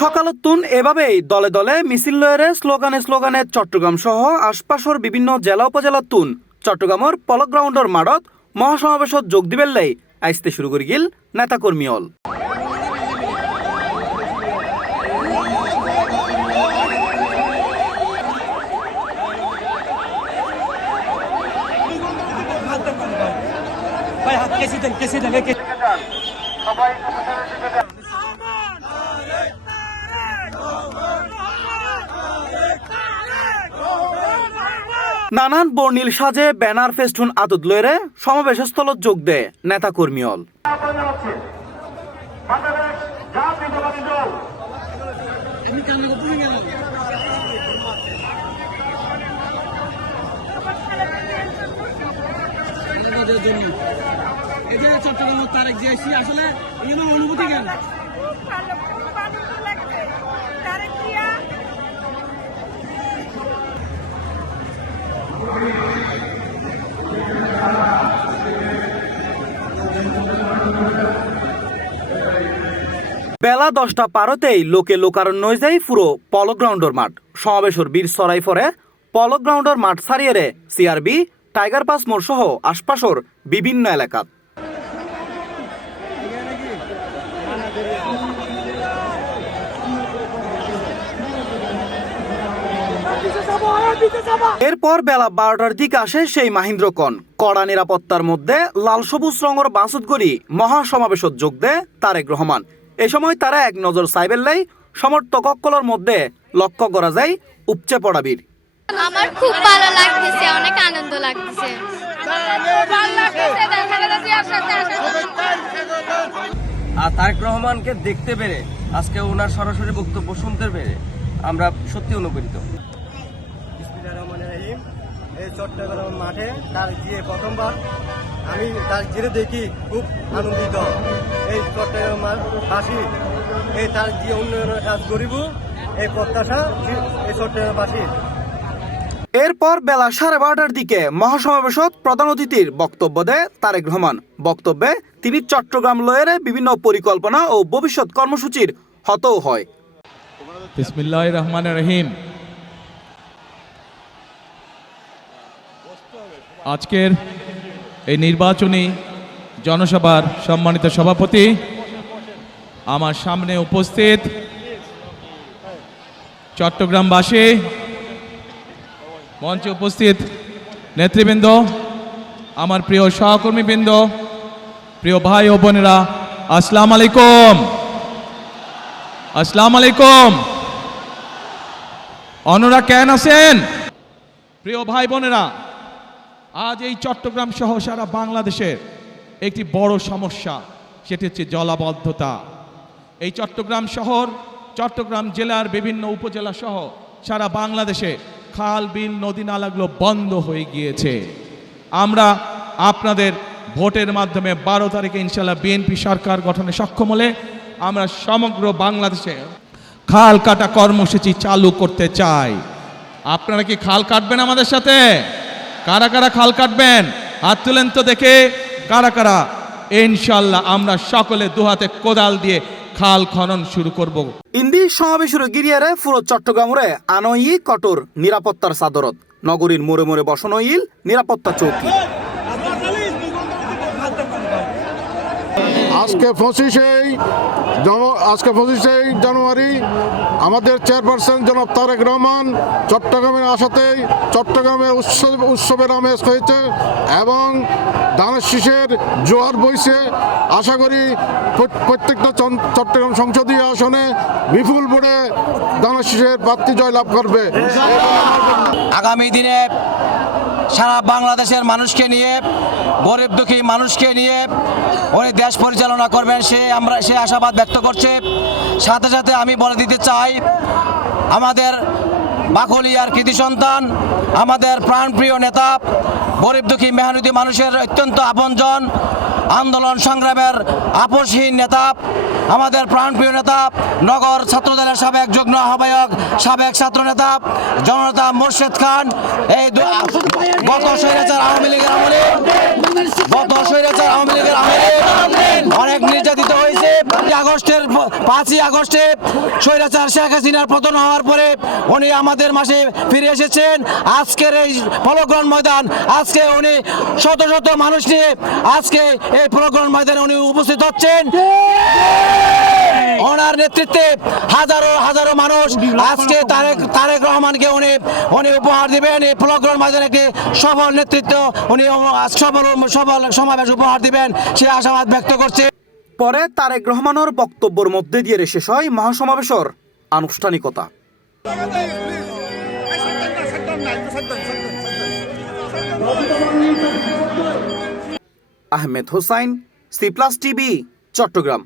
সকালতুন এভাবেই দলে দলে মিছিল লয়েরে স্লোগানে চট্টগ্রাম সহ আশপাশর বিভিন্ন জেলা উপজেলার তুন চট্টগ্রামের পলক গ্রাউন্ডর মাঠত মহাসমাবেশত যোগ দিবেলাই আইসতে শুরু করে গিল নেতাকর্মী অল। নানান বর্ণিল সাজে ব্যানার ফেস্টুন আদত লয়েরে সমাবেশস্থলত যোগ দেয় নেতাকর্মী অল। চট্টগ্রাম তারেক যে আসলে অনুভূতি কেন বেলা 10টা পারতেই লোকে লোকারণ্য হয়ে যায় পুরো পলক গ্রাউন্ডর মাঠ। সমাবেশর বীর সরাই ফরে পলক গ্রাউন্ডর মাঠ ছাড়িয়ে সিআরবি টাইগার পাস মোড় সহ আশপাশর বিভিন্ন এলাকাত। এরপর বেলা 12টার দিকে আসে সেই মাহিন্দ্রকন কড়া নিরাপত্তার মধ্যে লাল সবুজ রঙের বাসুদ গড়ি মহাসমাবেশত যোগ দেয় তারেক রহমান। এ সময় তারা এক নজর সাইবেল্লাই সমর্থক অক্কলের মধ্যে লক্ষ্য করা যায় উপচে পড়া বীর। আমার খুব ভালো লাগতেছে, অনেক আনন্দ লাগতেছে। আর তারেক রহমানকে দেখতে পেরে আজকে ওনার সরাসরি বক্তব্য শুনতে পেরে আমরা সত্যি অনুপ্রাণিত। এই চট্টগ্রাম মাঠে তার গিয়ে প্রথমবার আমি তার গিয়ে দেখি খুব আনন্দিত। এই চট্টগ্রামবাসী এই তার গিয়ে উন্নয়নের কাজ করিব এই প্রত্যাশা এই চট্টগ্রামবাসী। এরপর বেলা 12:30টার দিকে মহাসমাবেশত প্রধান অতিথির বক্তব্য দেয় তারেক রহমান। বক্তব্যে তিনি চট্টগ্রাম লয়েরে বিভিন্ন পরিকল্পনা ও ভবিষ্যৎ কর্মসূচির হতও হয়। বিসমিল্লাহির রহমানির রহিম। আজকের এই নির্বাচনী জনসভার সম্মানিত সভাপতি, আমার সামনে উপস্থিত চট্টগ্রামবাসী, মঞ্চে উপস্থিত নেতৃবৃন্দ, আমার প্রিয় সহকর্মীবৃন্দ, প্রিয় ভাই ও বোনেরা, আসসালামু আলাইকুম। আসসালামু আলাইকুম। অনরা কেন আছেন? প্রিয় ভাই বোনেরা, আজ এই চট্টগ্রাম সহ সারা বাংলাদেশের একটি বড় সমস্যা, সেটি হচ্ছে জলাবদ্ধতা। এই চট্টগ্রাম শহর, চট্টগ্রাম জেলার বিভিন্ন উপজেলা সহ সারা বাংলাদেশে খাল বিল নদী নালাগুলো বন্ধ হয়ে গিয়েছে। আমরা আপনাদের ভোটের মাধ্যমে 12 তারিখে ইনশাল্লাহ বিএনপি সরকার গঠনে সক্ষম হলে আমরা সমগ্র বাংলাদেশে খাল কাটা কর্মসূচি চালু করতে চাই। আপনারা কি খাল কাটবেন আমাদের সাথে? কারা কারা খাল কাটবেন হাত তুলেন তো দেখে। কারা কারা? ইনশাল্লাহ আমরা সকলে দুহাতে কোদাল দিয়ে খাল খনন শুরু করব। ইন্দি সমাবেশের গিরিয়ারে পুরো চট্টগ্রামরে আনই কঠোর নিরাপত্তার চাদরত। নগরীর মোড়ে মোড়ে বসানো ইল নিরাপত্তা চৌকি। আজকে 25শে জানুয়ারি আমাদের চেয়ারপারসন জনাব তারেক রহমান চট্টগ্রামের আসাতেই চট্টগ্রামের উৎসবের আমেজ হয়েছে এবং ধানের শীষের জোয়ার বইছে। আশা করি প্রত্যেকটা চট্টগ্রাম সংসদীয় আসনে বিপুল ভোটে ধানের শীষের প্রার্থী জয়লাভ করবে। আগামী দিনে সারা বাংলাদেশের মানুষকে নিয়ে, গরিব দুঃখী মানুষকে নিয়ে উনি দেশ পরিচালনা করবেন সে আশাবাদ ব্যক্ত করছে। সাথে সাথে আমি বলে দিতে চাই, আমাদের বাকলিয়ার কৃতি সন্তান, আমাদের প্রাণপ্রিয় নেতা, গরিব দুঃখী মেহনতি মানুষের অত্যন্ত আপনজন আন্দোলন সংগ্রামের আপসহীন নেতা, আমাদের প্রাণপ্রিয় নেতা, নগর ছাত্রদলের সাবেক যুগ্ম আহ্বায়ক, সাবেক ছাত্রনেতা জননেতা মোর্শেদ খান এই গত স্বৈরাচার আওয়ামী লীগের আমলে অনেক নির্যাতিত হয়েছে। 5ই আগস্টে স্বৈরাচার শেখ হাসিনার পতন হওয়ার পরে উনি আমাদের মাঝে ফিরে এসেছেন। আজকের এই পলগ্রহণ ময়দান, আজকে উনি শত শত মানুষ নিয়ে আজকে এই পলগ্রহণ ময়দানে উনি উপস্থিত হচ্ছেন। ওনার নেতৃত্বে হাজারো হাজারো মানুষ আজকে তারেক রহমানকে উনি উপহার দিবেন। এই পলগ্রহণ ময়দানে একটি সফল নেতৃত্ব উনি সফল সমাবেশ উপহার দিবেন, সে আশাবাদ ব্যক্ত করছে। পরে তারেক রহমানের বক্তব্যের মধ্যে দিয়ে শেষ হয় মহাসমাবেশের আনুষ্ঠানিকতা। Ahmed Hossain, C plus TV, Chittagong.